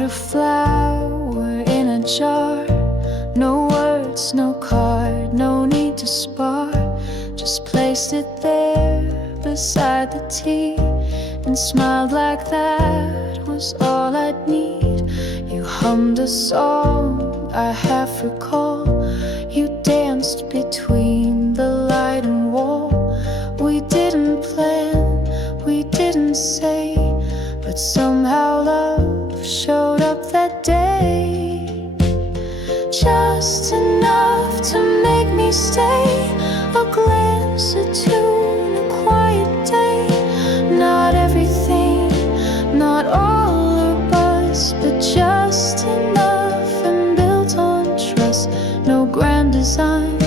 bought a flower in a jar. No words, no card, no need to spar. Just placed it there beside the tea and smiled like that was all I'd need. You hummed a song I half recall. You danced between the light and wall. We didn't plan, we didn't say, but somehow love showed up that day. Just enough to make me stay. A glance, a tune, a quiet day. Not everything, not all or buzz, but just enough and built on trust. No grand design,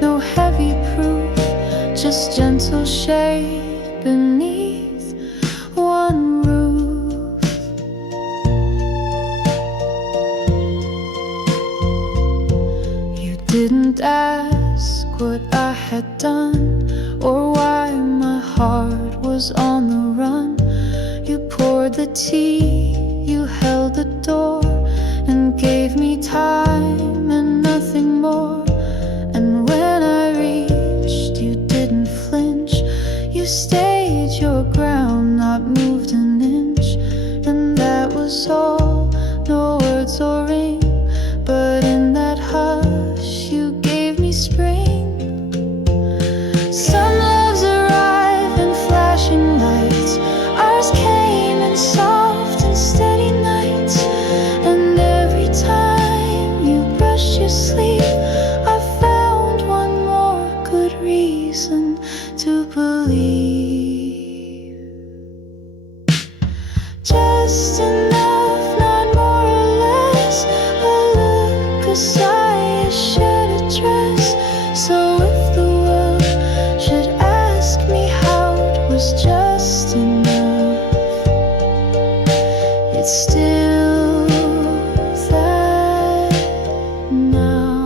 no heavy proof, just gentle shade beneath one roof. You didn't ask what I had done or why my heart was on the run. You poured the tea, you held the door, and gave me time and nothing more. And when I reached, you didn't flinch. You stayed your ground, not moved an inch. And that was all, no words or ring, but in that hush you gave me spring. Some loves arrive in flashing lights. Ours came in soft and steady nights. And every time you brushed your sleeve, I found one more good reason to believe. Just enough, not more or less. A look, a sigh, a shed, a dress. So if the world should ask me how it was just enough, it's still that now.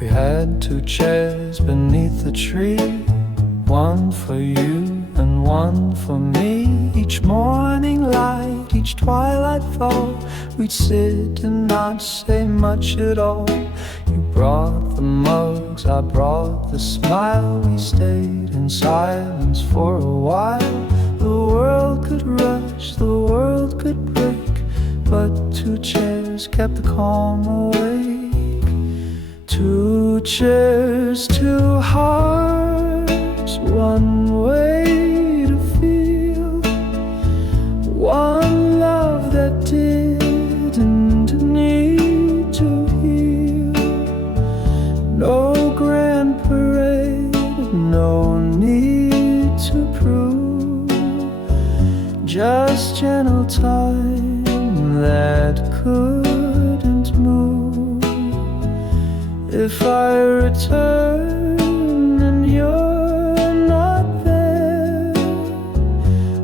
We had 2 chairs beneath the tree, one for you and one for me. Each morning light, each twilight fall, we'd sit and not say much at all. You brought the mugs, I brought the smile. We stayed in silence for a while. The world could rush, the world could break, but 2 chairs kept the calm awake. 2 chairs, 2 hearts, one way to feel, one love that didn't need to heal. No grand parade, no need to prove, just gentle time that couldn't move. If I return and you're not there,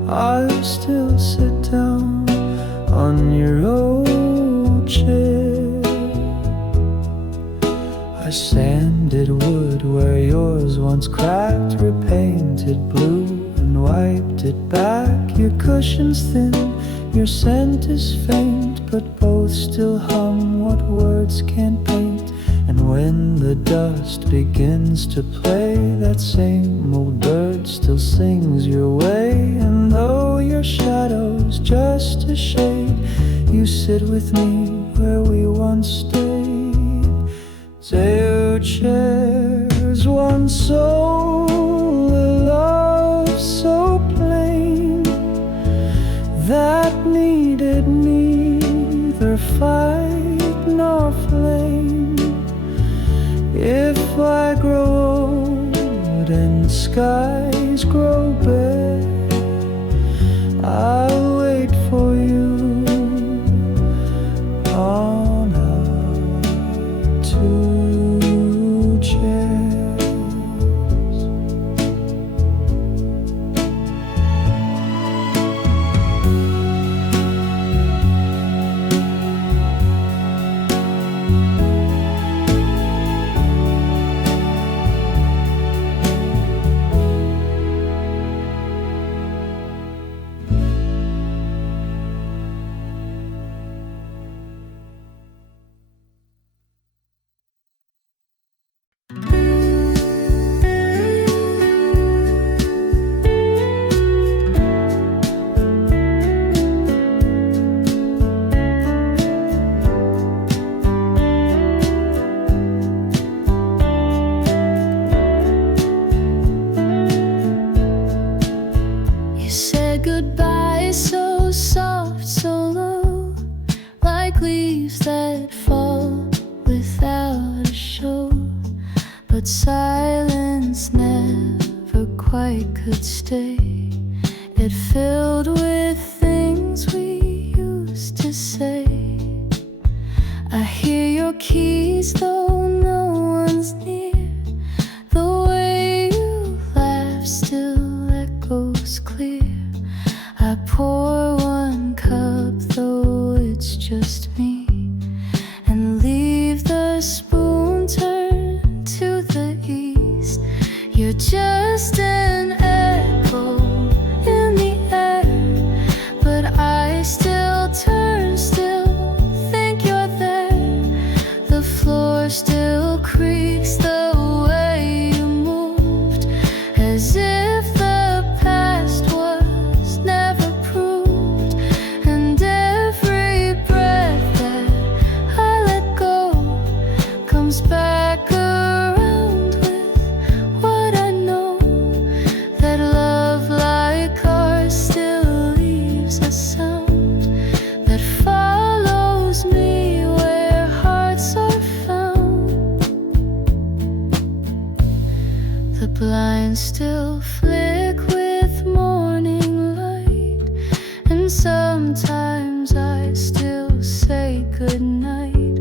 I'll still sit down on your old chair. I sanded wood where yours once cracked, repainted blue and wiped it back. Your cushion's thin, your scent is faint, but both still hum what words can't paint. And when the dust begins to play, that same old bird still sings your way. And though your shadow's just a shade, you sit with me where we once stayed. 2 chairs, one soul, a love so plain that needed neither fight nor flame. If I grow old and skies grow bare. I'll wait for you on our two chairs. Goodbye, so soft, so low, like leaves that fall without a show. But silence never quite could stay. It filled with things we used to say. I hear your keys though no one's near. The way you laugh still echoes clear. I pour one cup, though it's just me, and leave the spoon turned to the east. You're just an echo in the air, but I still turn, still think you're there. The floor still creaks the way you moved, as if the past was never proved. And every breath that I let go comes back around with what I know, that love like ours still leaves a sound that follows me where hearts are found. The blinds still flick with morning light, and sometimes I still say goodnight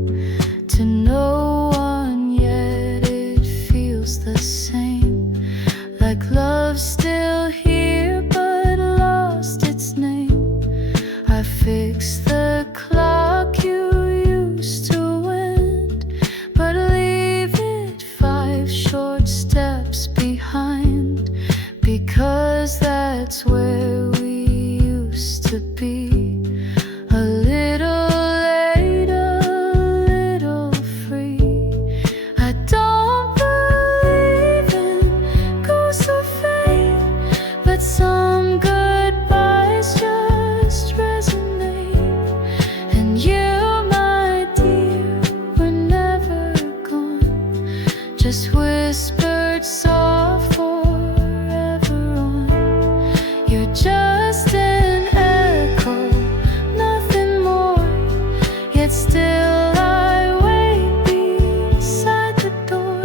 to no one, yet it feels the same, like love's still here but lost its name. I fix the clock you used to wind, but leave it 5 short steps behind, because that's where we used to be. A little late, a little free. I don't believe in ghosts or fate, but some goodbyes just resonate. And you, my dear, were never gone, just whispered soft forever on. You're just an echo, nothing more, yet still I wait beside the door.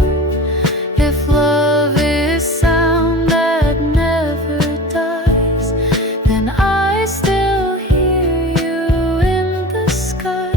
If love is sound that never dies, then I still hear you in the skies.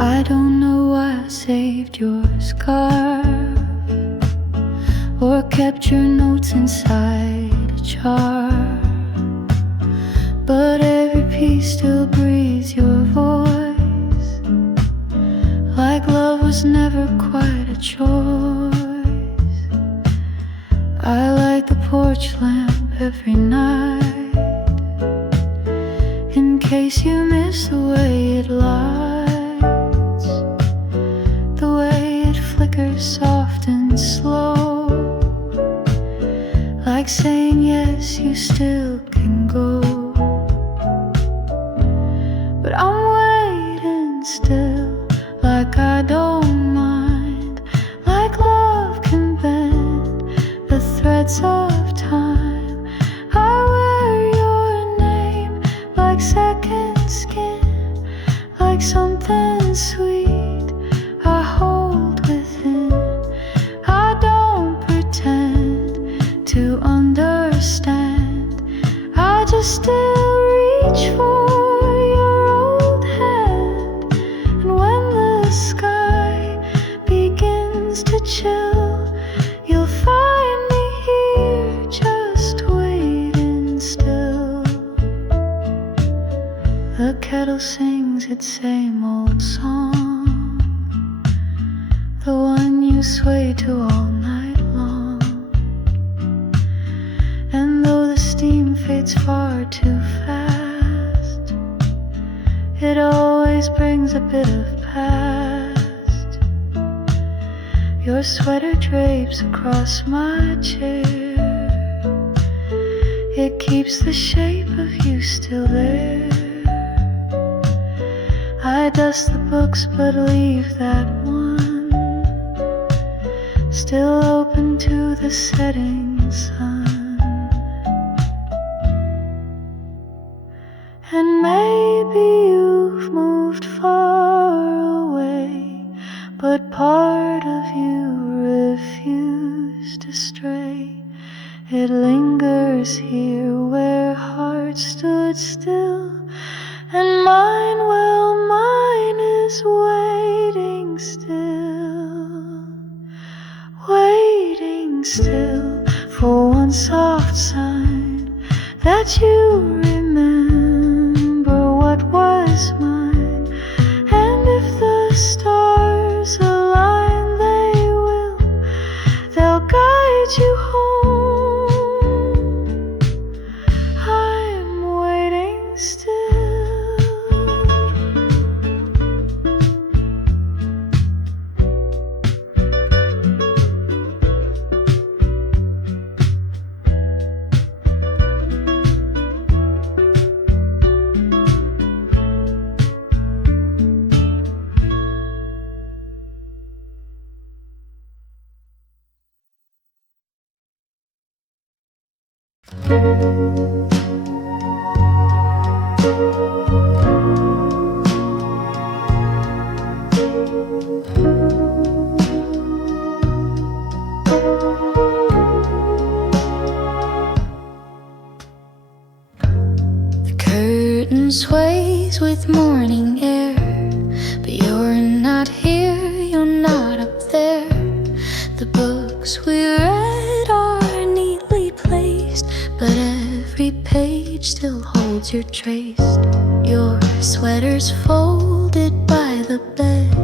I don't know why I saved your scarf or kept your notes inside a jar, but every piece still breathes your voice, like love was never quite a chore. I light the porch lamp every night, in case you miss the way it lights, the way it flickers soft and slow, like saying yes, you still can go. But I'm waiting still, like I don't mind, like love can bend the threads of time. I wear your name like second skin, like something sweet I hold within. I don't pretend to understand, I just still reach for your old hand. And when the sky begins to chill, you'll find me here just waiting still. The kettle sings its same old song, the one you sway to all night long. And though the steam fades far too fast, it always brings a bit of past. Your sweater drapes across my chair, it keeps the shape of you still there. I dust the books but leave that one still open to the setting sun. And maybe you've moved far away, but part of you refused to stray. It lingers here where hearts stood still, and mine, well, mine is waiting still for one soft sign that you remember what was mine. And if the stars align, they'll guide you home. I'm waiting still. The curtain sways with morning air, but you're not here, you're not up there. The books we read are neatly placed, but every page still holds your trace. Your sweater's folded by the bed,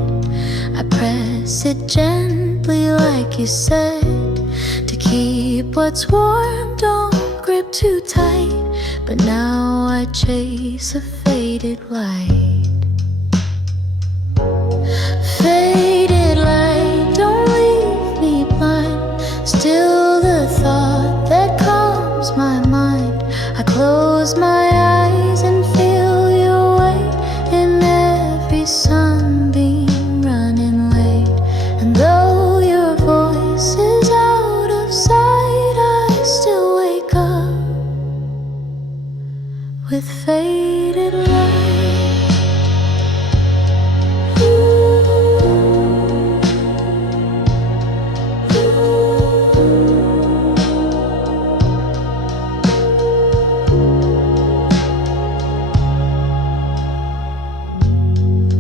I press it gently like you said, to keep what's warm, don't grip too tight. But now I chase a faded light. Faded light, don't leave me blind, still the thought that calms my mind. I close my eyes and feel your weight in every sunbeam running late. And though your voice is out of sight, I still wake up with faded light.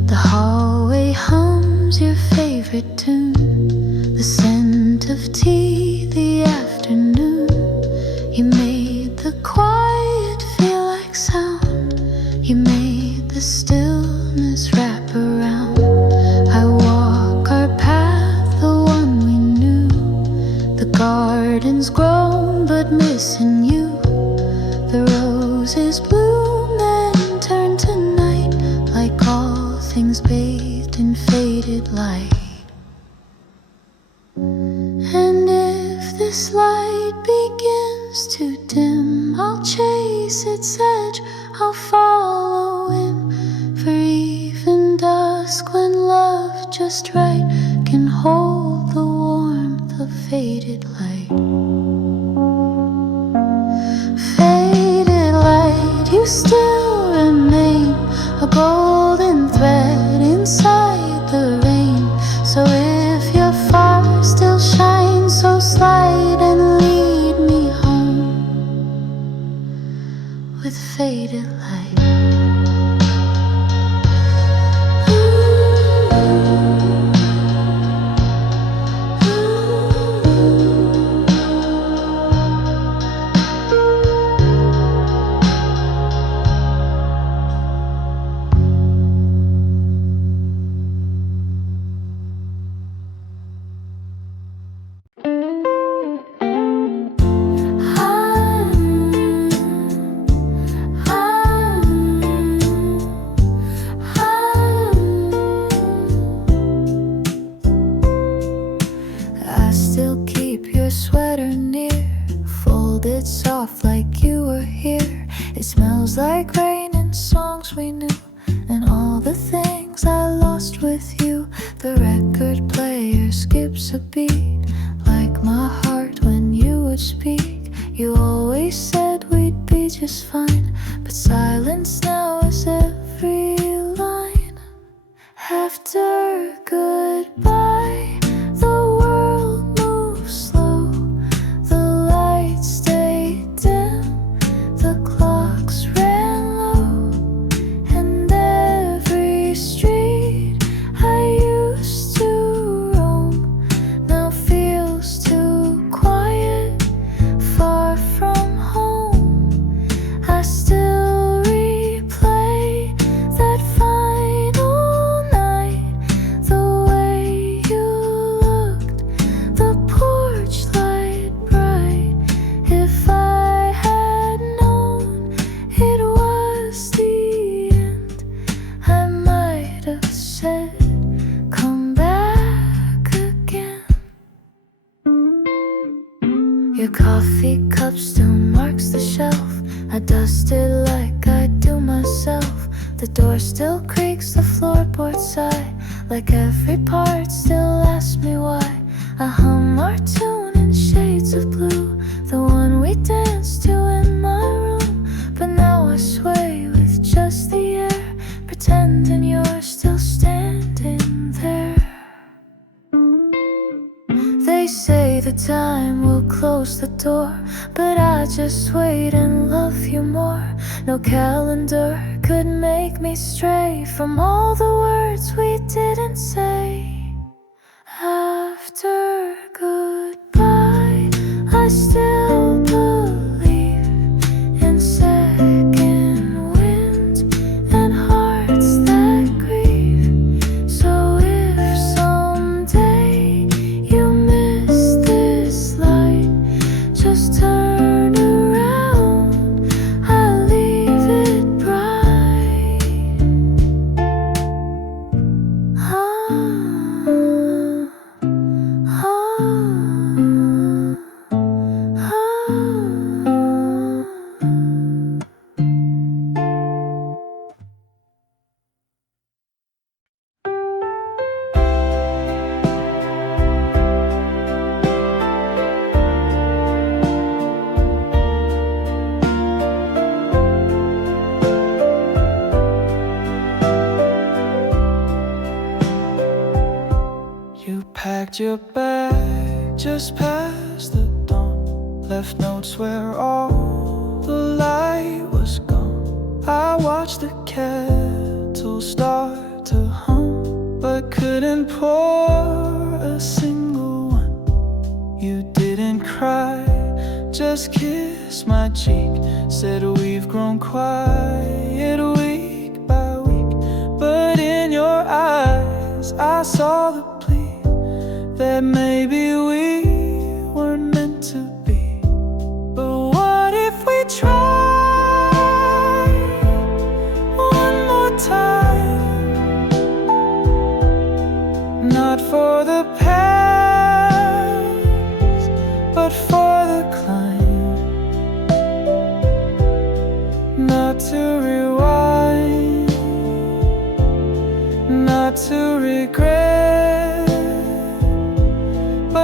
The hallway hums your favorite tune, the scent of tea, the afternoon. You made the quiet feel like sound, you made the stillness wrap around. I walk our path, the one we knew, the garden gardens grown, but missing you. The roses bloom and turn to night, like all things bathed in faded light. And if this light begins to dim, I'll chase its edge, I'll follow in. For even dusk, when love just right can hold the warmth of faded light. Faded light, you still remain a golden thread inside the rain. So if your fire still shines, so slide and lead me home with faded light. Like rain and songs we knew, and all the things I lost with you. The record player skips a beat, like my heart when you would speak. You always said we'd be just fine, but silence now is every line. After goodbye, the world moves slow, the lights stay dim, the clocks ran low, and every street I used to roam now feels too quiet, far from home. I still replay that final night, the way you looked, the porch light bright. If I had known it was the end, I might have said, come back again. Your coffee cup still marks the shelf. I dust it like I do myself. The door still creaks, the floorboard sigh, like every part still asks me why. I hum our tune in shades of blue, the one we danced to in my room. But now I sway with just the air, pretending you're still standing there. They say the time will close the door, but I just wait and love you more. No calendar could make me stray from all the words we didn't say. After goodbye, I still believe in second winds and hearts that grieve. So if someday you miss this light, just turn around, I'll leave it bright. You packed your bag just past the dawn, left notes where all the light was gone. I watched the kettle start to hum, but couldn't pour a single one. You didn't cry, just kissed my cheek, said we've grown quiet week by week. But in your eyes I saw the plea that maybe we weren't meant to be.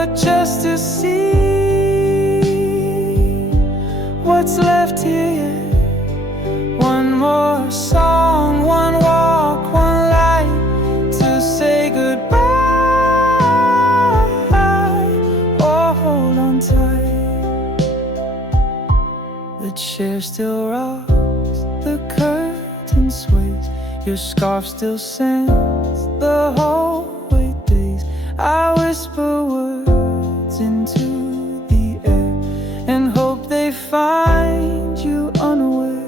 but just to see what's left here. One more song, one walk, one light to say goodbye. Oh, hold on tight. The chair still rocks, the curtain sways, your scarf still sends the hallway days. I whisper words into the air and hope they find you unaware.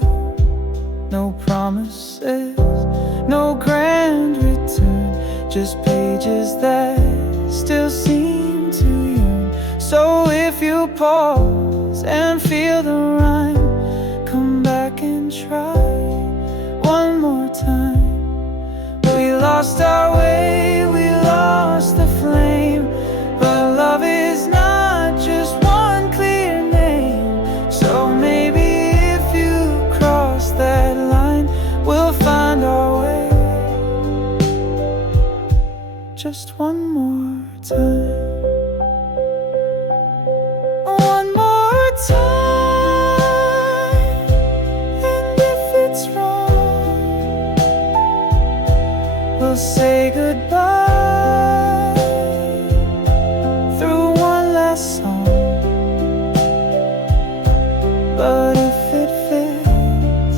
No promises, no grand return, just pages that still seem to yearn. So if you pause and feel the rhyme, come back and try one more time. We lost our way, we lost the flame, but love is not just one clear name. So maybe if you cross that line, we'll find our way just one more time. One more time. And if it's wrong, we'll say goodbye through one last song. But if it fits,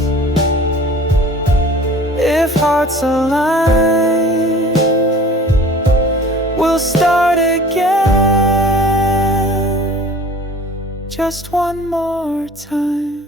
if hearts align, we'll start again just one more time.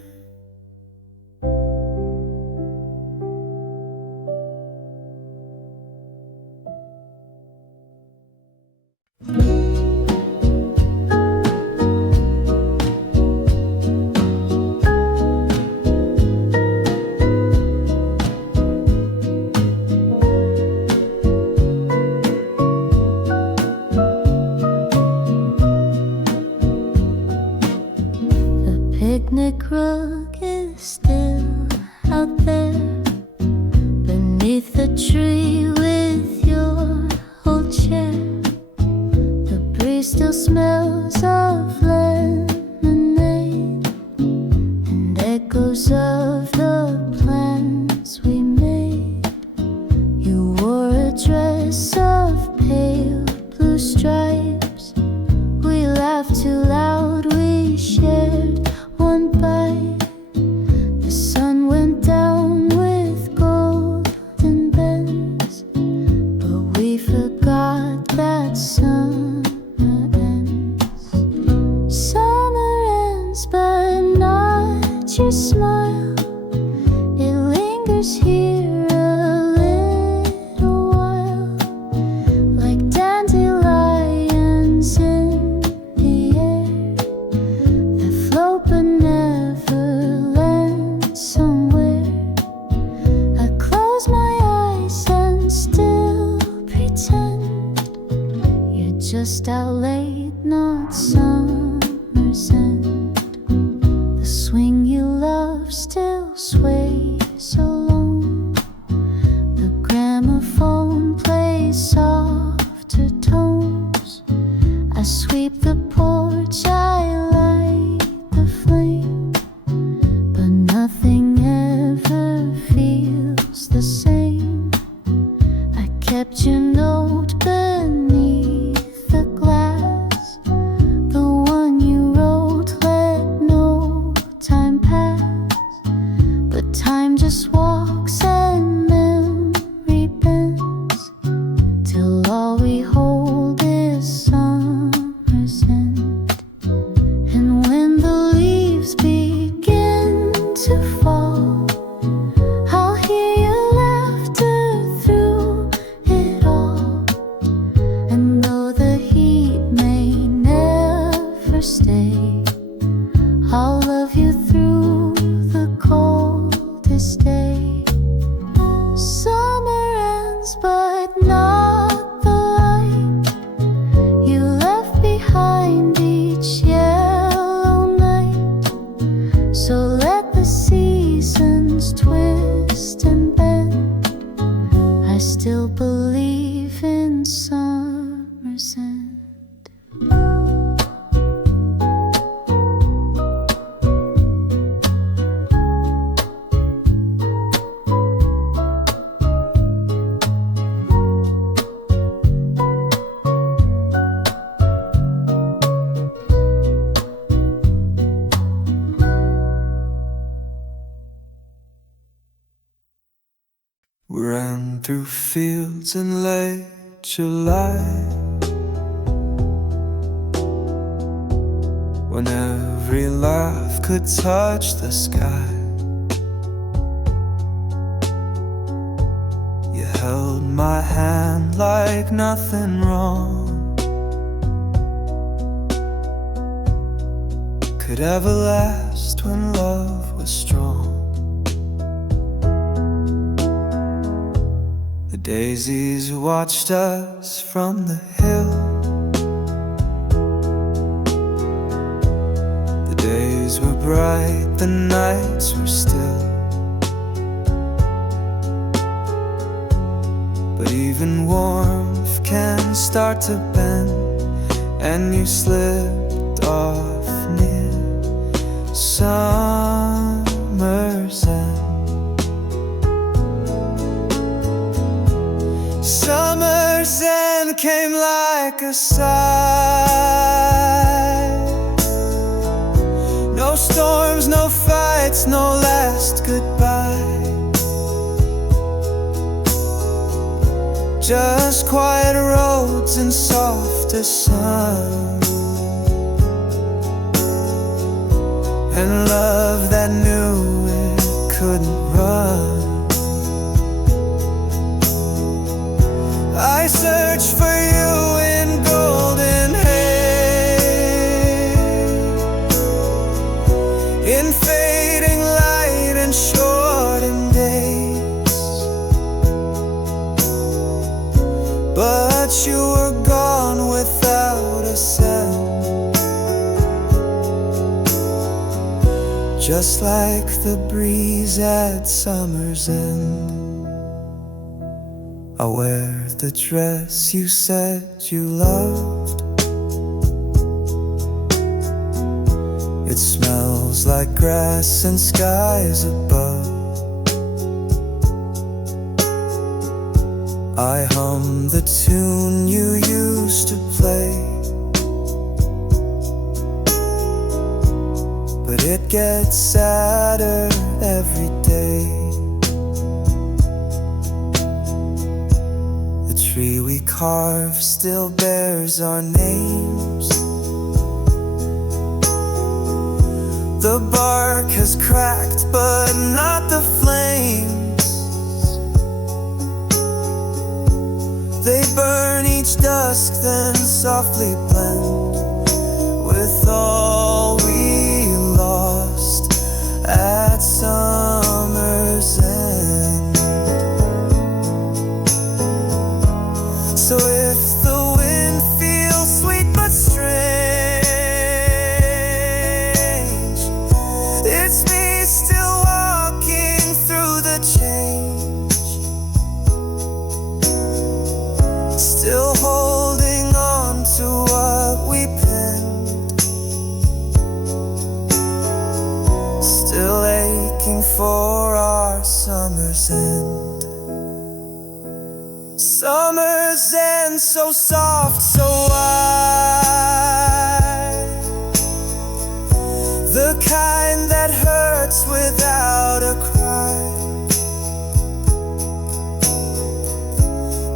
Picnic rug is still out there beneath the tree with your old chair. The breeze still smells of lemonade and echoes of the plans we made. You wore a dress of pale blue stripes. We laughed too loud, we shared one bite. The sun went down with golden bends, but we forgot that summer ends. Summer ends, but not your smile. It lingers here a little while, like dandelions in the air that float but never land somewhere. I close my eyes and still pretend you're just out late, not summer's end. The swing you love still sways alone. The gramophone plays softer tones. I sweep the porch, I light the flame, but nothing ever feels the same. I kept your note beneath the glass, the one you wrote, let no time pass. But time just walks and memory bends, till all we hold is summer's end. And when the leaves begin to fall, I'll hear your laughter through it all. And though the heat may never stay, I'll love you through the coldest day. Summer ends, but not the light you left behind each yellow night. So let the seasons twist and bend. I still believe in summer's end. through fields in late July, when every laugh could touch the sky. You held my hand like nothing wrong could ever last when love was strong. The daisies watched us from the hill. The days were bright, the nights were still. But even warmth can start to bend, and you slipped off near summer's end. Summer's end came like a sigh. No storms, no fights, no last goodbye. Just quiet roads and softer sun, and love that knew it couldn't run. I searched for you in golden haze, in fading light and shortened days, but you were gone without a scent, just like the breeze at summer's end. I wear the dress you said you loved. It smells like grass and skies above. I hum the tune you used to play, but it gets sadder every day. The tree we carved still bears our names. The bark has cracked, but not the flames. They burn each dusk, then softly blend with all we lost at summer's end. So if the wind feels sweet but strange, it's me still walking through the change, still holding on to what we penned, still aching for our summer's end. Summer's end, so soft, so wide, the kind that hurts without a cry,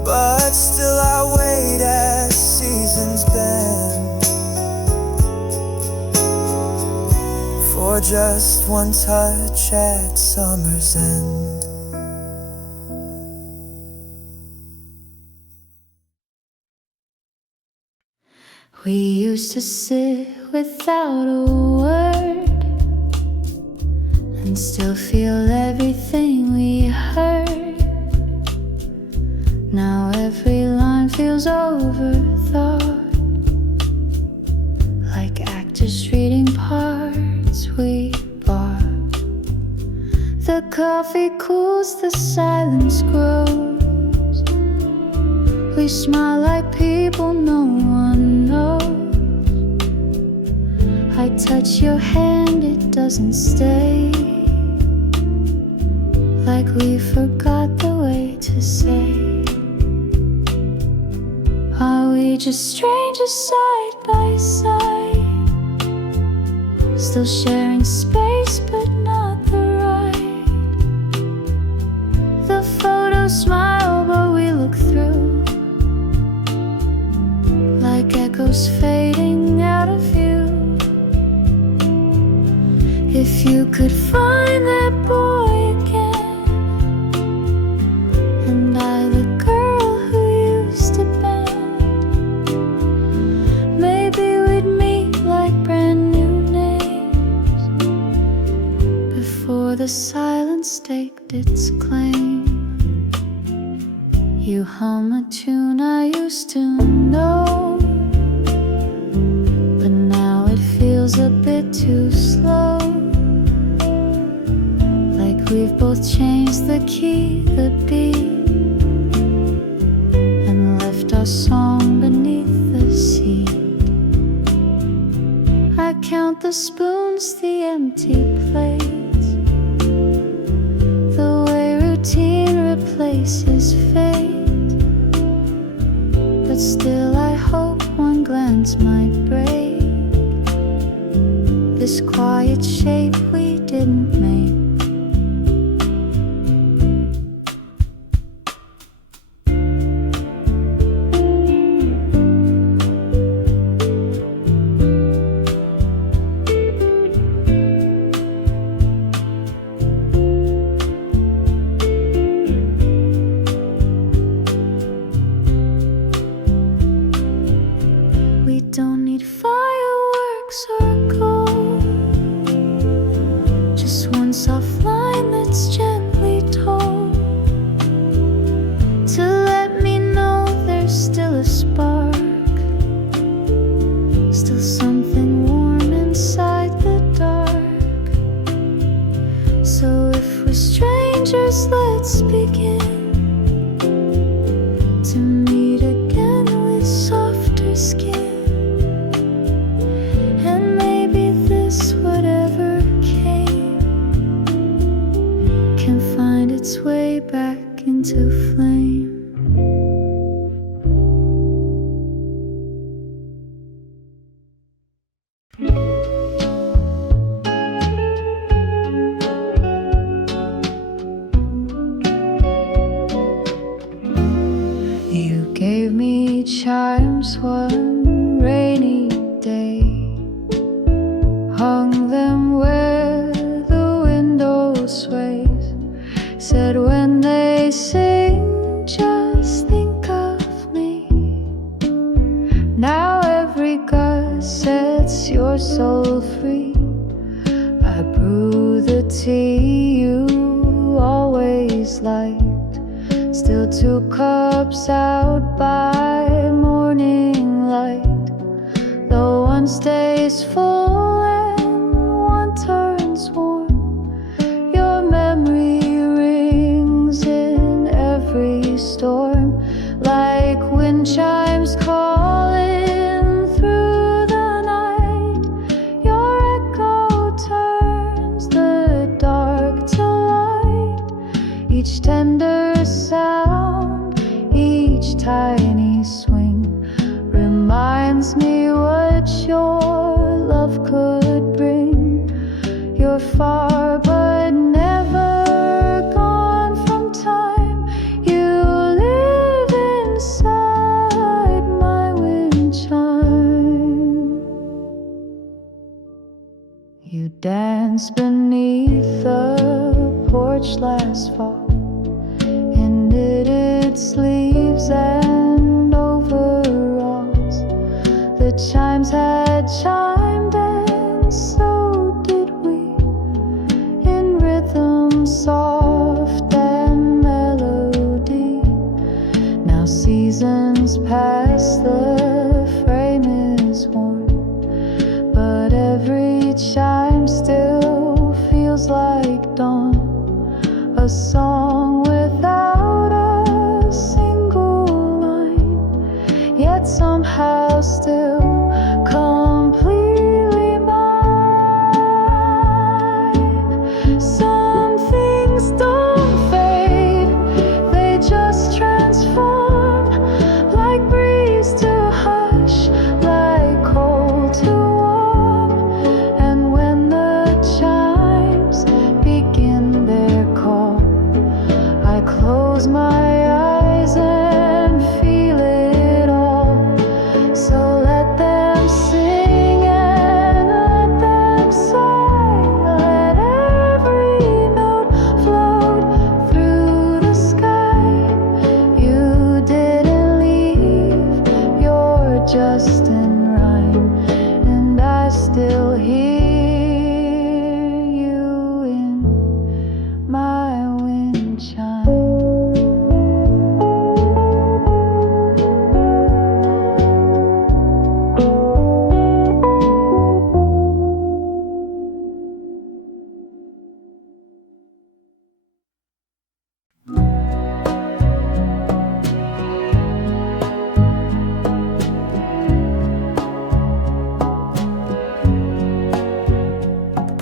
but still I wait as seasons bend for just one touch at summer's end. We used to sit without a word and still feel everything we heard. Now every line feels overthought, like actors reading parts we bought. The coffee cools, the silence grows. We smile like people no one knows. I touch your hand, it doesn't stay, like we forgot the way to say. Are we just strangers side by side, still sharing space but not the ride? The photos smile If you could find that boy again, and I the girl who used to bend, maybe we'd meet like brand new names before the silence staked its claim. You hum a tune I used to know, but now it feels a bit too slow, like we've both changed the key, the beat, and left our song beneath the seat. I count the spoons, the empty plates, the way routine replaces fate. But still I hope one glance might break this quiet shape we didn't make. We don't need fireworks or gold, just one soft line that's gently told to let me know there's still a spark, still something warm inside the dark. So if we're strangers, let's begin to meet again with softer skin. Its way back into flame. You gave me chimes one rainy day, hung them where the window sways. Said when they sing, just think of me. Now every gust sets your soul free. I brew the tea you always liked, still 2 cups out by morning light. Though one stays full and one turns warm, your memory storm, like wind chimes calling through the night. Your echo turns the dark to light. Each tender sound, each tiny swing reminds me what your love could bring. You're far but never gone from time. You live inside my wind chime. You danced beneath the porch last fall in knitted sleeves and overalls. The chimes had chimed and so did we, in rhythm soft and melody. Now seasons pass, the frame is worn, but every chime still feels like dawn. A song without a single line, yet somehow still completely mine. Some things don't fade, they just transform, like breeze to hush, like cold to warm. And when the chimes begin their call, I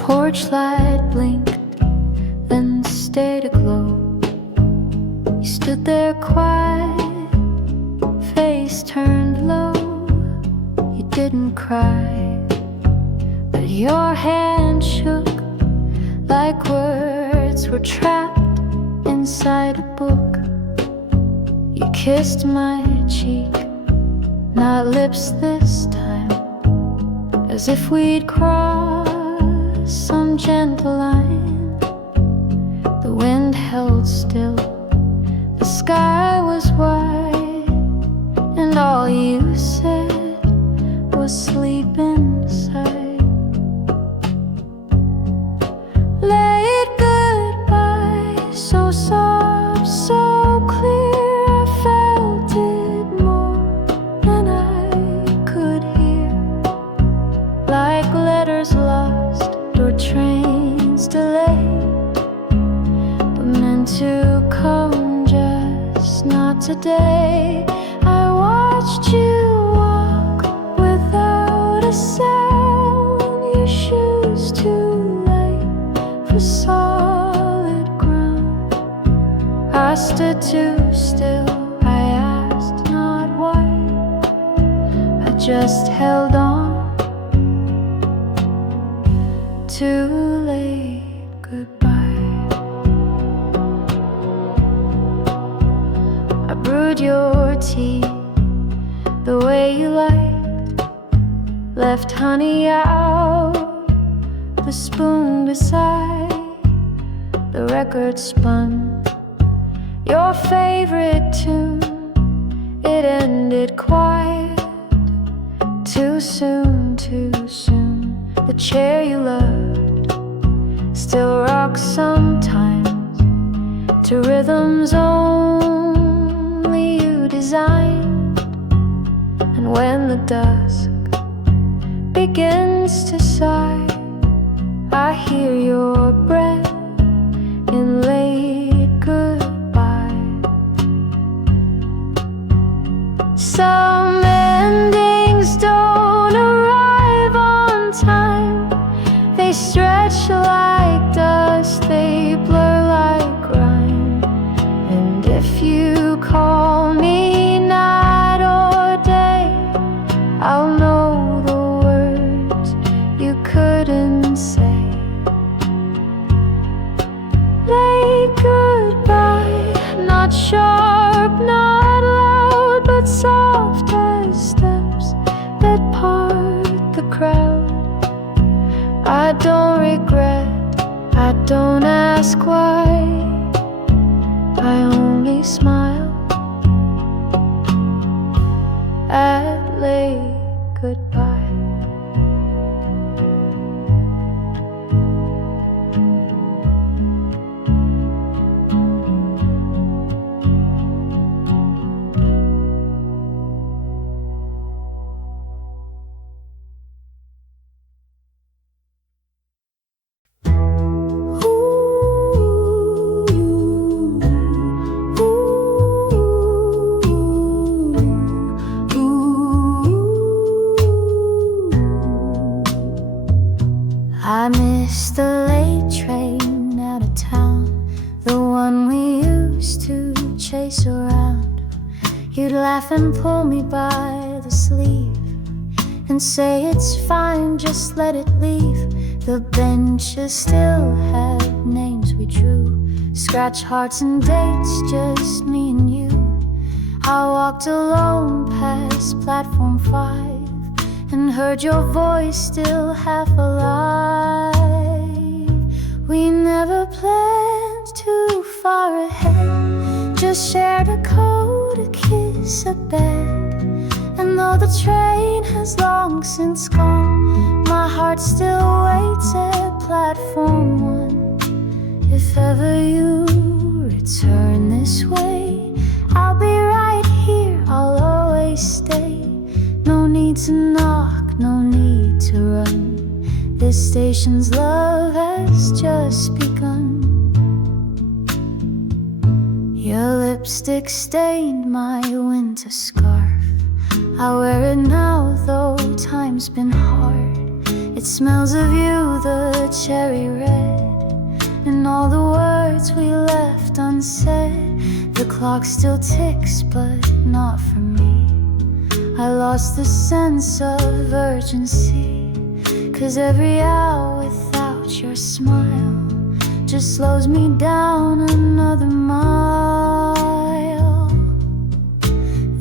porch light blinked, then stayed aglow. You stood there quiet, face turned low. You didn't cry, but your hand shook like words were trapped inside a book. You kissed my cheek, not lips this time, as if we'd crossed some gentle line. The wind held still, the sky was white, and all you said was sleep inside. Late goodbye, so soft, so clear, I felt it more than I could hear. Like letters lost or trains delayed, but meant to come, just not today. I watched you walk without a sound, your shoes too light for solid ground. I stood too still, I asked not why, I just held on. Too late, goodbye. I brewed your tea the way you liked, left honey out, the spoon beside. The record spun your favorite tune. It ended quiet, too soon, too soon. The chair you loved still rocks sometimes to rhythms only you designed. And when the dusk begins to sigh, I hear your breath in late goodbye. Some endings don't arrive on time. They stretch like dust, they blur like rhyme. And if you call me night or day, I'll know the words you couldn't say. Late goodbye, not sharp, not loud, but soft as steps that part the crowd. I don't regret, I don't ask why, I only smile at late goodbye. I miss the late train out of town, the one we used to chase around. You'd laugh and pull me by the sleeve and say it's fine, just let it leave. The benches still had names we drew, scratch hearts and dates, just me and you. I walked alone past platform 5 and heard your voice still half alive. We never planned too far ahead, just shared a coat, a kiss, a bed. And though the train has long since gone, my heart still waits at platform 1. If ever you return this way, I'll be right here, I'll always stay. No need to knock, no need to run, this station's love has just begun. Your lipstick stained my winter scarf, I wear it now though time's been hard. It smells of you, the cherry red, and all the words we left unsaid. The clock still ticks, but not for me. I lost the sense of urgency, 'cause every hour without your smile just slows me down another mile.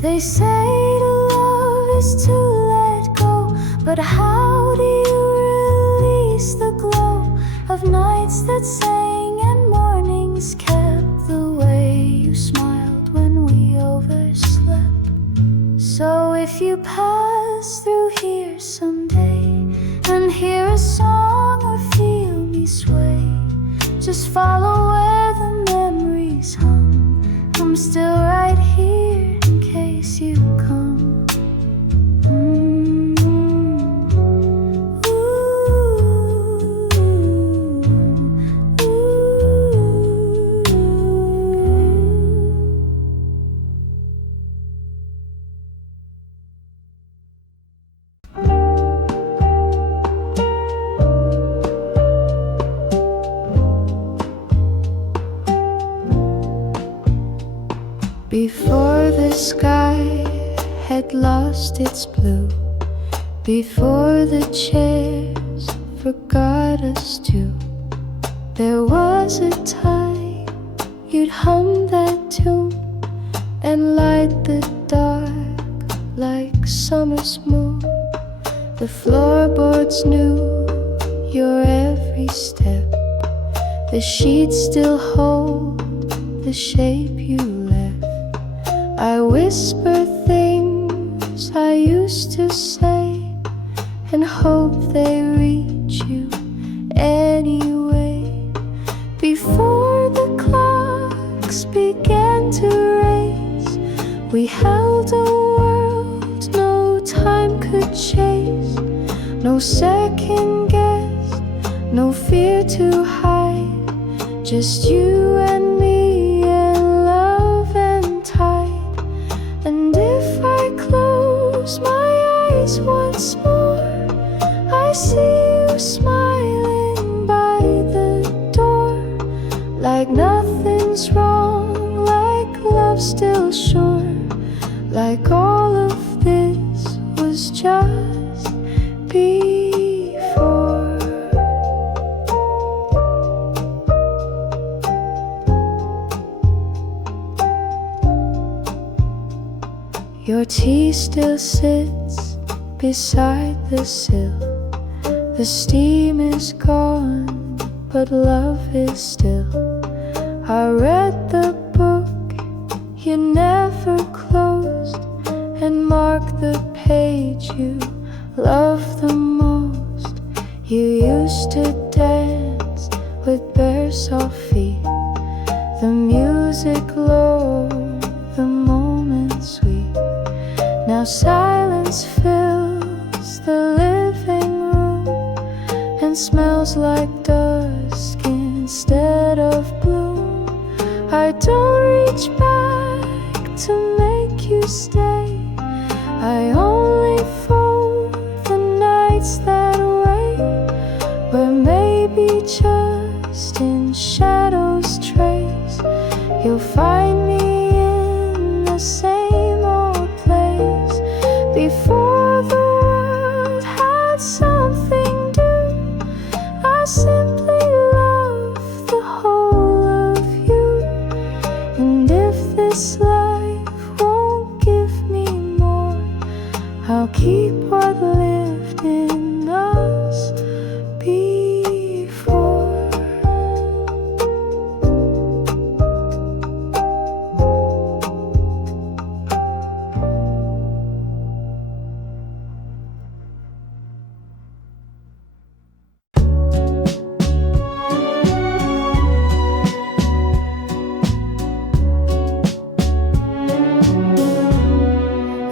They say to love is to let go, but how do you release the glow of nights that sang and mornings kept the way you smiled when we overslept? So if you pass through here someday and hear a song or feel me sway, just follow where the memories hum. I'm still right here in case you come. Before the sky had lost its blue, before the chairs forgot us too, there was a time you'd hum that tune and light the dark like summer's moon. The floorboards knew your every step, the sheets still hold the shape you left. I whisper things I used to say and hope they reach you anyway. Before the clocks began to race, we held a world no time could chase. No second guess, no fear to hide, just you and me and love and tide. And if I close my eyes once more, I see you smiling by the door, like nothing's wrong, like love's still sure, like all of this was just before. Your tea still sits beside the sill. The steam is gone, but love is still. I read the book you never closed and marked the page you loved the most. You used to dance with bare soft feet, the music low, the moment sweet. Now silence fills the living room and smells like dusk instead of bloom. I don't reach back to make you stay, I only fold the nights that wait, where maybe just in shadows trace you'll find me in the same old place. Before the world had something due, I simply love the whole of you. And if this life won't give me more, I'll keep what lived in us before.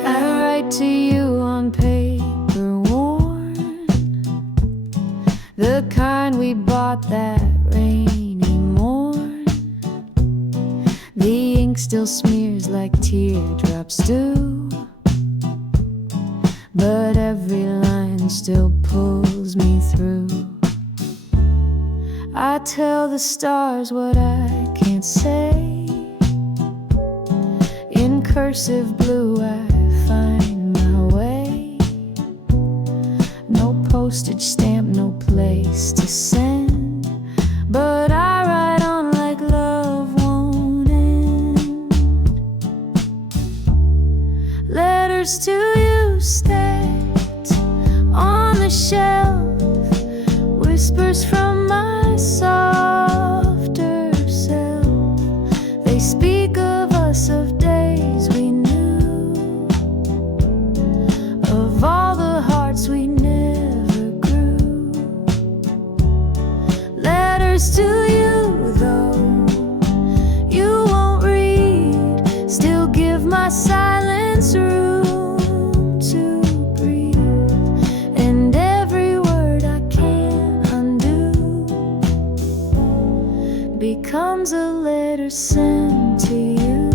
I write to you on paper worn, the kind we bought that rainy morn. The ink still smears like teardrops do, but every line passion still pulls me through. I tell the stars what I can't say. In cursive blue I find my way. No postage stamp, no place to send, but I write on like love won't end. Letters to you stacked on the shelf, whispers from my softer self. They speak of us, of days we knew, of all the hearts we never grew. Letters to you, though you won't read, still give my silence room to breathe, and every word I can't undo becomes a letter sent to you.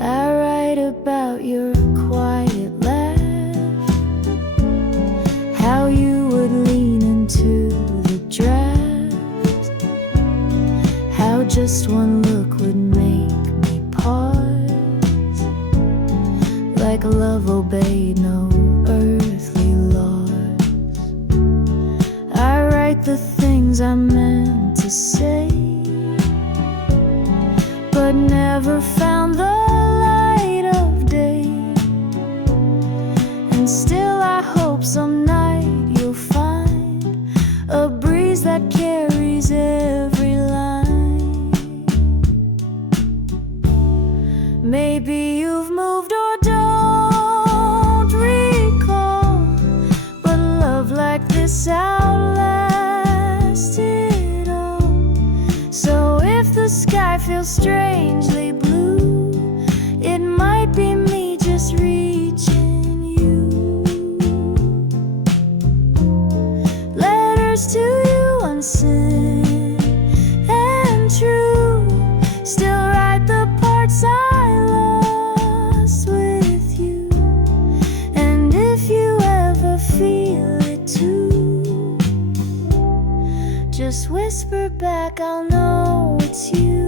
I write about your quiet laugh, how you would lean into the draft, how just one look would make me pause, like love obeyed no earthly laws. I write the things I meant to say, but never found the light of day. And still I hope some night you'll find a breeze that carries every line. Maybe you've moved or don't recall, but love like this outlasted all. So if the sky feels strangely blue, it might be me just reaching you. Letters to you unsent and true, still write the parts I lost with you. And if you ever feel it too, just whisper back, I'll know it's you.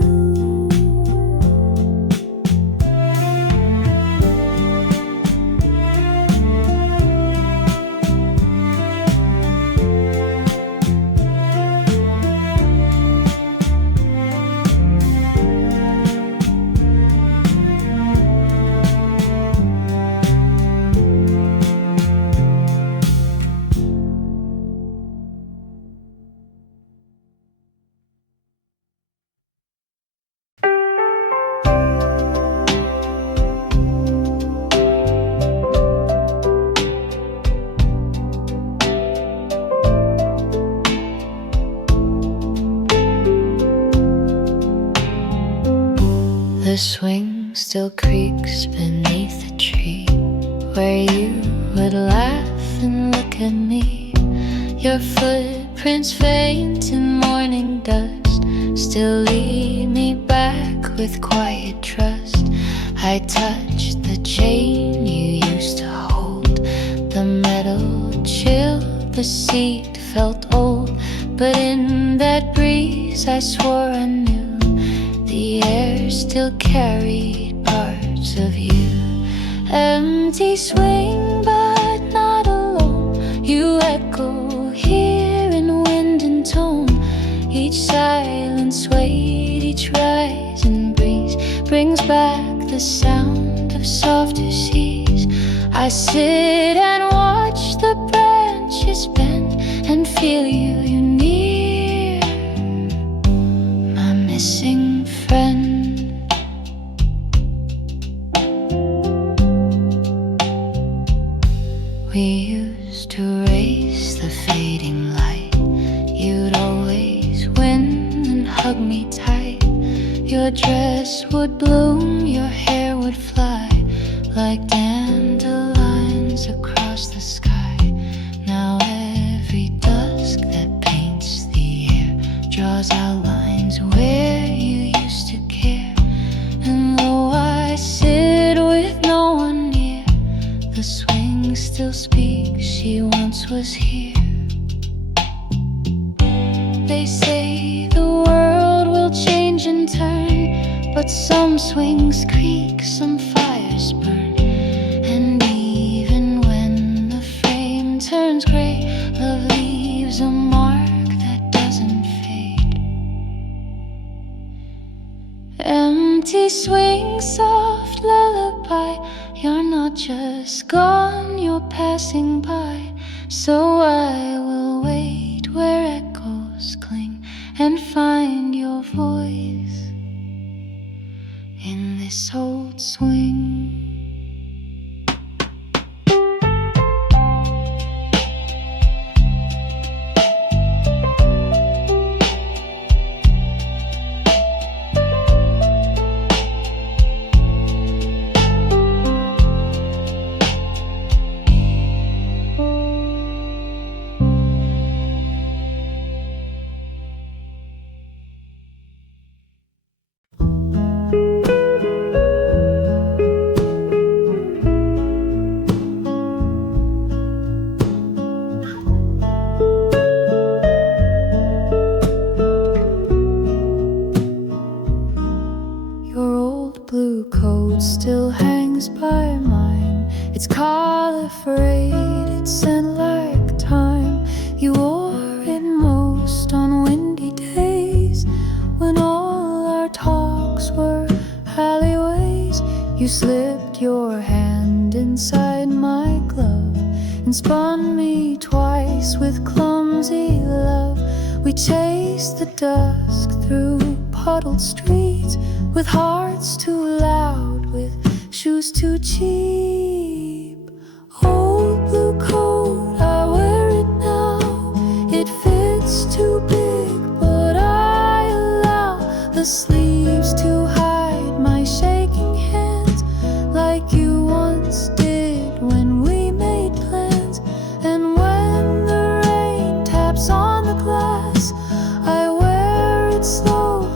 The swing still creaks beneath the tree where you would laugh and look at me. Your footprints faint in morning dust still lead me back with quiet trust. I touched the chain you used to hold, the metal chilled, the seat felt old, but in that breeze I swore I knew the air still carried parts of you. Empty swing, but not alone. You echo here in wind and tone. Each silent swayed, each rising breeze brings back the sound of softer seas. I sit and watch the branches bend and feel you near, my missing friend. We used to race the fading light. You'd always win and hug me tight. Your dress would bloom, your hair would fly like dandelions across the sky. Now every dusk that paints the air draws outlines where you used to care. And though I sit with no one near, the swing still she once was here. They say the world will change and turn, but some swings creak, some fires burn. And even when the frame turns gray, love leaves a mark that doesn't fade. Empty swing, soft lullaby, you're not just gone, you're passing by. So I will wait where echoes cling and find your voice in this old swing. Blue coat still hangs by mine. It's collar frayed, it's scent like time. You wore it most on windy days, when all our talks were alleyways. You slipped your hand inside my glove and spun me twice with clumsy love. We chased the dusk through puddled streets, with hearts too loud, with shoes too cheap. Old blue coat, I wear it now. It fits too big, but I allow the sleeves to hide my shaking hands, like you once did when we made plans. And when the rain taps on the glass, I wear it slow.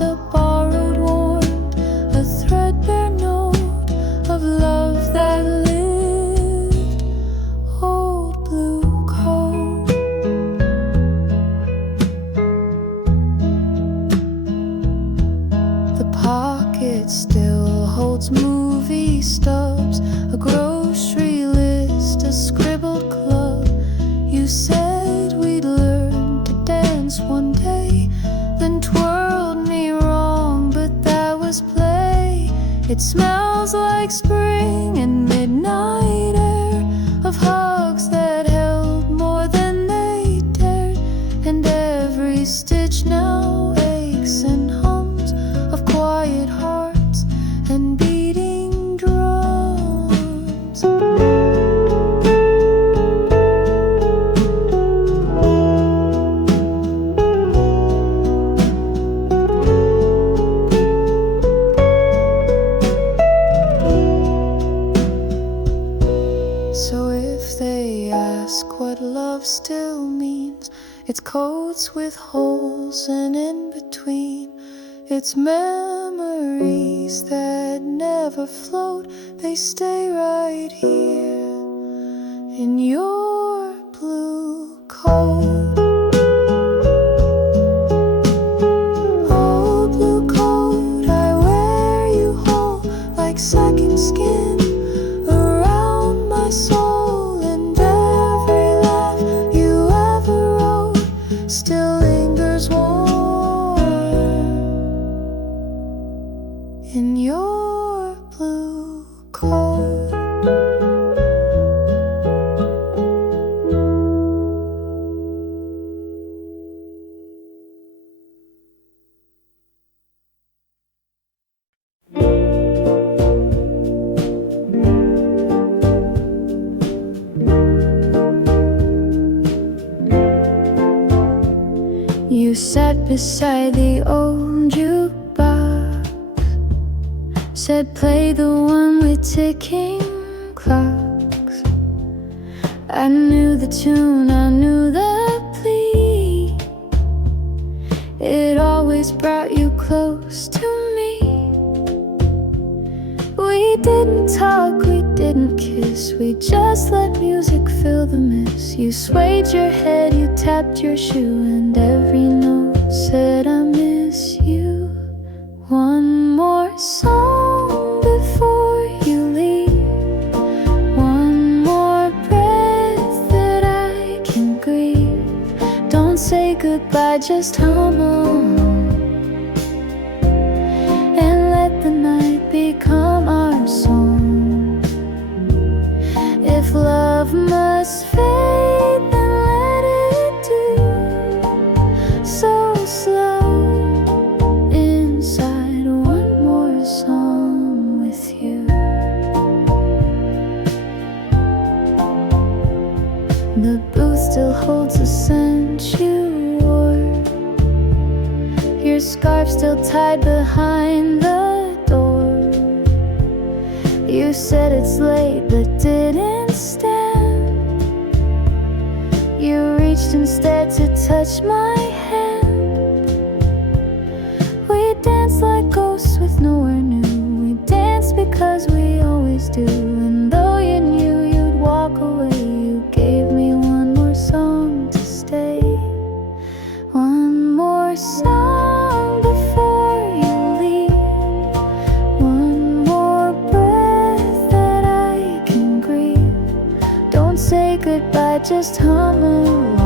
A borrowed warmth, a threadbare note of love that lived. Old blue coat. The pocket still holds movie stubs, a grocery list, a scribbled club. You said we'd learn to dance one day, then twirled me wrong, but that was play. It smells like spring and midnight air, of hugs that held more than they dared. And every stitch now aches and hums of quiet hearts and beating drums. So if they ask what love still means, it's coats with holes, and in between it's memories that never float. They stay right here in your blue coat. Old blue coat, I wear you whole, like second skin around my soul. And every laugh you ever wrote still lingers warm in your blue coat. You sat beside the old jukebox, said play the one with ticking clocks. I knew the tune, I knew the plea. It always brought you close to me. We didn't talk, we didn't kiss, we just let music fill the miss. You swayed your head, you tapped your shoe, and every note said I miss you. One more song before you leave, one more breath that I can grieve. Don't say goodbye, just hum along, and let the night become our song. If love must fade, then let it do so slow. Inside one more song with you. The booth still holds the scent you wore, your scarf still tied behind the door. You said it's late but didn't stand. You reached instead to touch my hand. We danced like ghosts with nowhere new. We danced because we always do. And though you knew you'd walk away, you gave me one more song to stay. One more song before you leave, one more breath that I can grieve. Don't say goodbye, just hum along,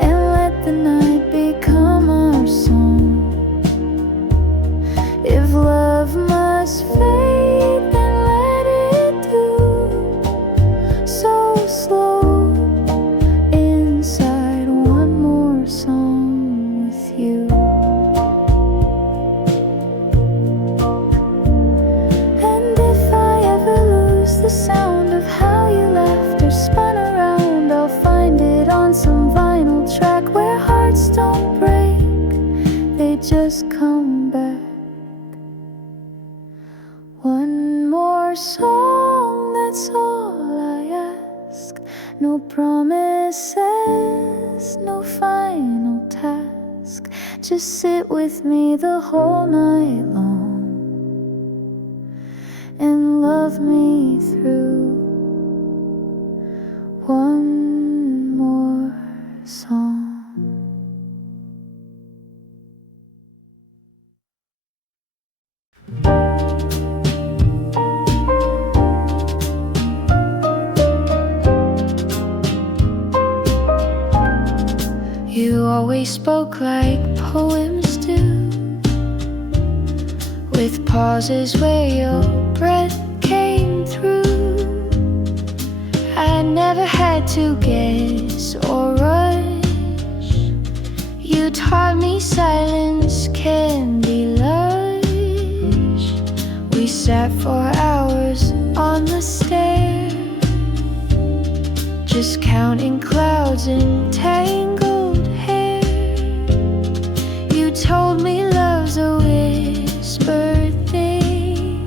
and let the night become our song. If love must fade, then let it do so slow. Inside one more song with you. And if I ever lose the sound of how you laughed or spun around, I'll find it on some vinyl track where hearts don't break, they just come back. One more song, that's all I ask. No promises, no final task. Just sit with me the whole night long and love me through one more song. You always spoke like poems do, with pauses where your breath came through. I never had to guess or rush. You taught me silence can be lush. We sat for hours on the stairs, just counting clouds and tangled hair. You told me love's a whispered thing,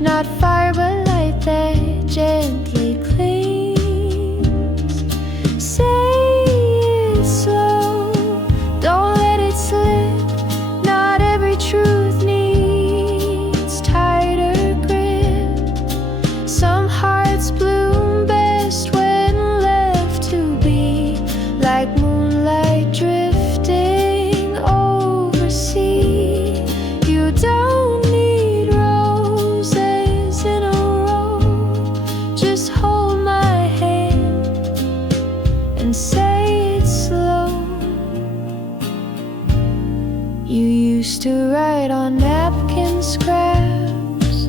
not fire but light that gently clings. Say it slow, don't let it slip. Not every truth needs tighter grip. Some hearts bloom best when left to be, like moonlight drifting over sea. You don't need roses in a row, just hold my hand and say it slow. You used to write on napkin scraps,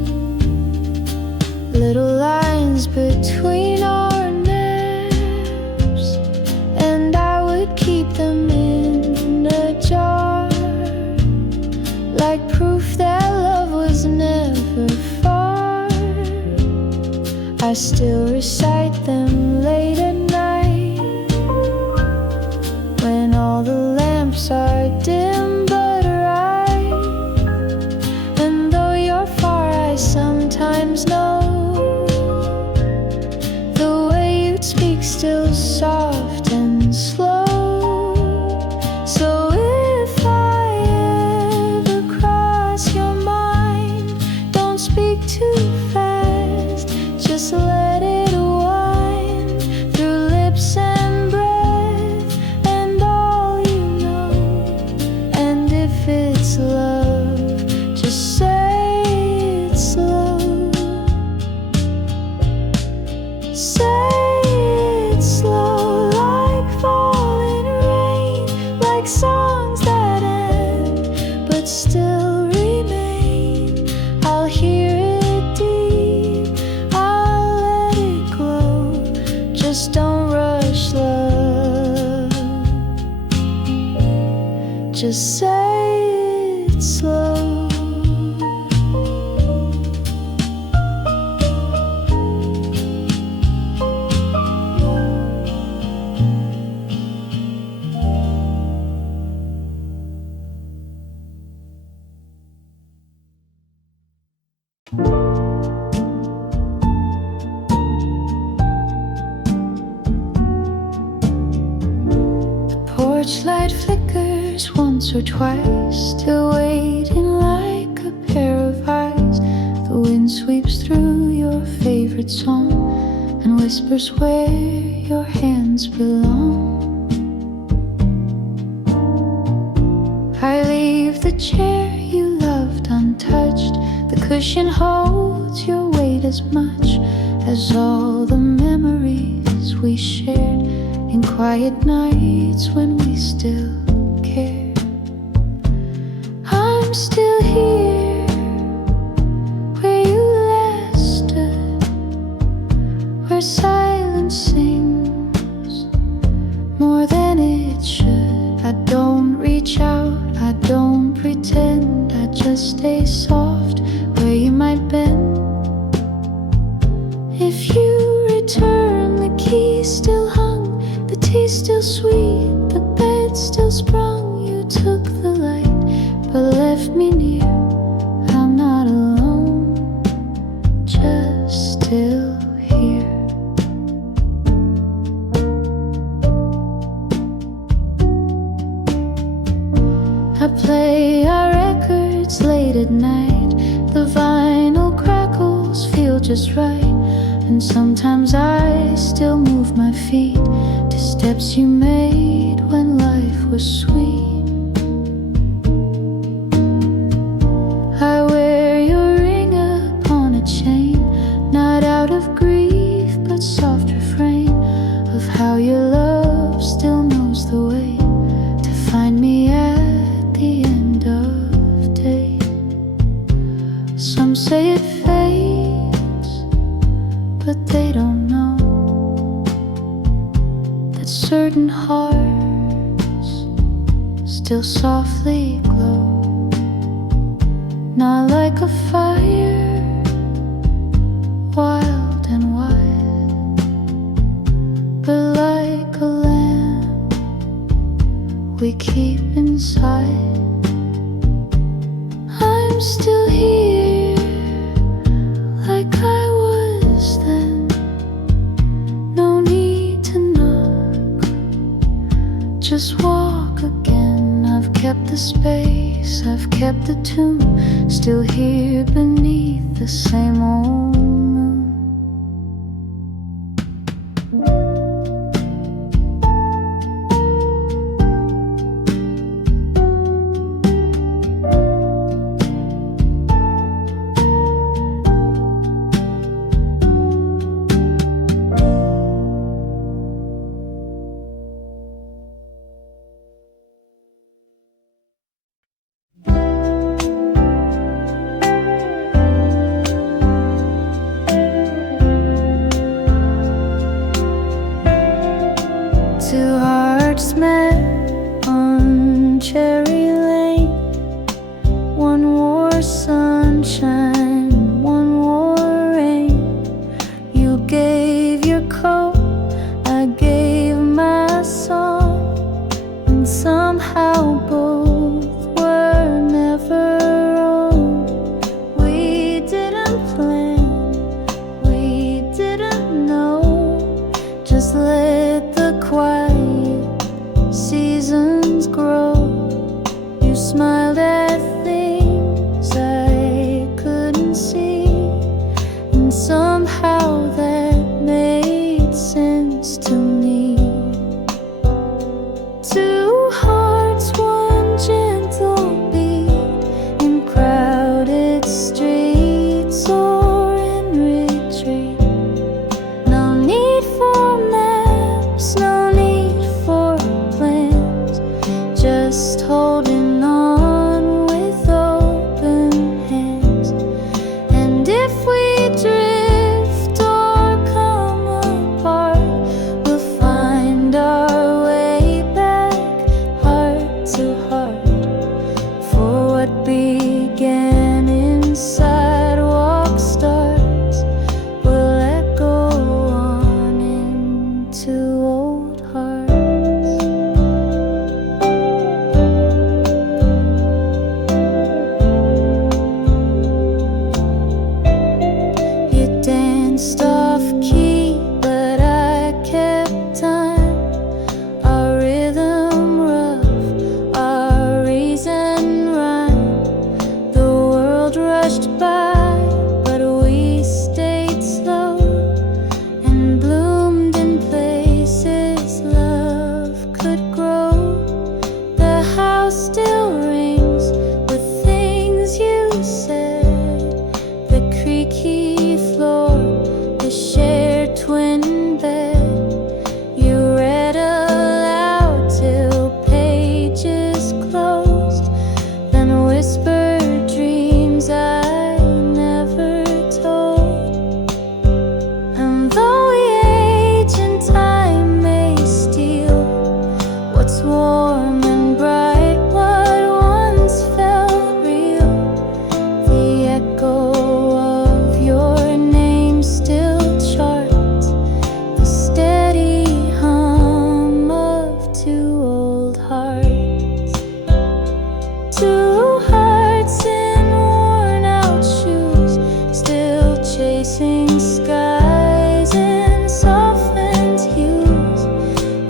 little lines between our naps, and I would keep them in a jar, like proof that love was never far. I still recite them late at night, when all the lamps are dim but bright. And though you're far, I sometimes know the way you speak still soft and slow. So if I ever cross your mind, don't speak to just say it slow. Porch light flickers once or twice, still waiting like a pair of eyes. The wind sweeps through your favorite song and whispers where your hands belong. I leave the chair you loved untouched. The cushion holds your weight as much as all the memories we shared in quiet nights when we still cared. I'm still here where you last stood, where silence sings more than it should. I don't reach out, I don't pretend, I just stay soft where you might bend. If you return, the key still hung, the tea still sweet, the bed still sprung. You took the light, but left me near. I'm not alone, just still here. I play our records late at night. The vinyl crackles feel just right. And sometimes I still move my feet to steps you made when life was sweet. I wear your ring upon a chain, not out of grief but soft refrain of how your love still knows the way to find me at the end of day. Some say it fades, but they don't know that certain hearts still softly glow, not like a fire, wild and wide, but like a lamp we keep inside. I'm still here like I was then. No need to knock, just walk again. I've kept the space, I've kept the tune, still here beneath the same old moon. Two hearts met on Cherry Lane. One wore sunshine, one wore rain. You gave your coat, I gave my song, and somehow both were never wrong. We didn't plan, we didn't know, just let the quiet seasons grow. You smiled at things I couldn't see, and somehow that made sense to me. Two hearts, one gentle beat, in crowded streets or in retreat. No need for maps, no need for plans, just holding on with open hands. And if we drift or just off key, but I kept time. Our rhythm rough, our reason rhyme. The world rushed by, but we stayed slow and bloomed in places love could grow. The house still rings with things you said, the creaky floor, the shared twin bed. You read aloud till pages closed, then whispered dreams I never told. And though we age and time may steal what's warm and bright, what once felt real, the echo of your name still charts the steady hum of two old hearts. Two hearts in worn out shoes, still chasing skies in softened hues.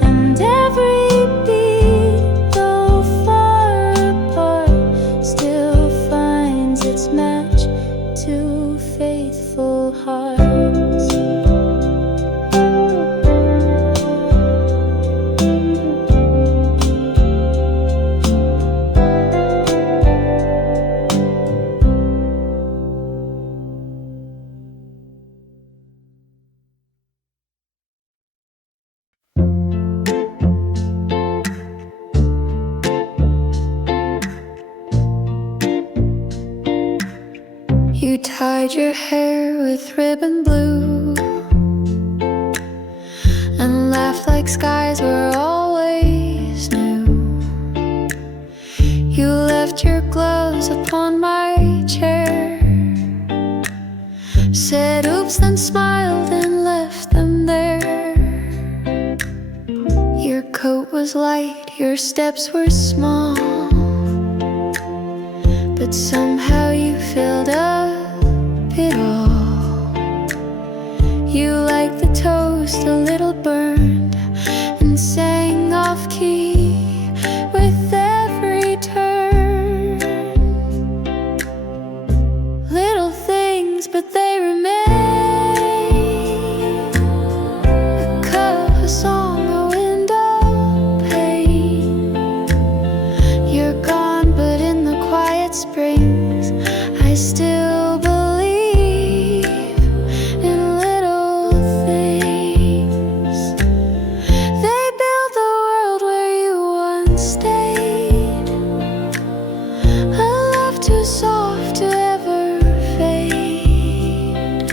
And every beat, though far apart, still finds its match to faithful hearts. You tied your hair with ribbon blue and laughed like skies were always new. You left your gloves upon my chair, said oops, then smiled and left them there. Your coat was light, your steps were small, but somehow you filled up it all. You liked the toast a little burned and sang off key with every turn. Little things, but they remain. A cup, a song, a window pane. You're gone, but in the quiet springs I still believe in little things. They build the world where you once stayed, a love too soft to ever fade.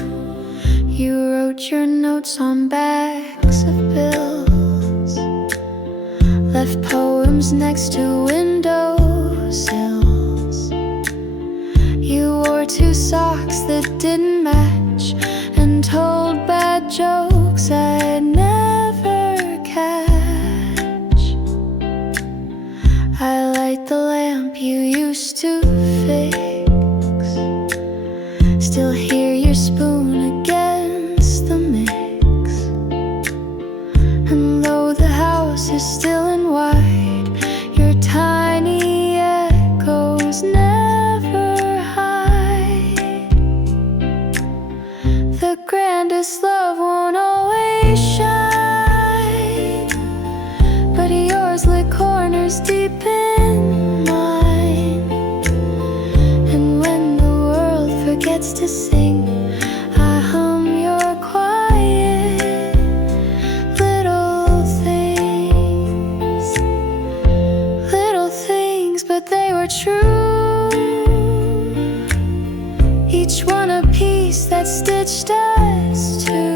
You wrote your notes on backs of bills, left poems next to windowsills. You wore two socks that didn't match and told bad jokes I'd never catch. I light the lamp you used to fix, still hear your spoon against the mix. And though the house is still and wide, your tiny echoes never hide. The grandest love won't always shine, but yours lit corners deep in mine. And when the world forgets to sing, I hum your quiet little things. Little things, but they were true, each one a piece that stitched us two.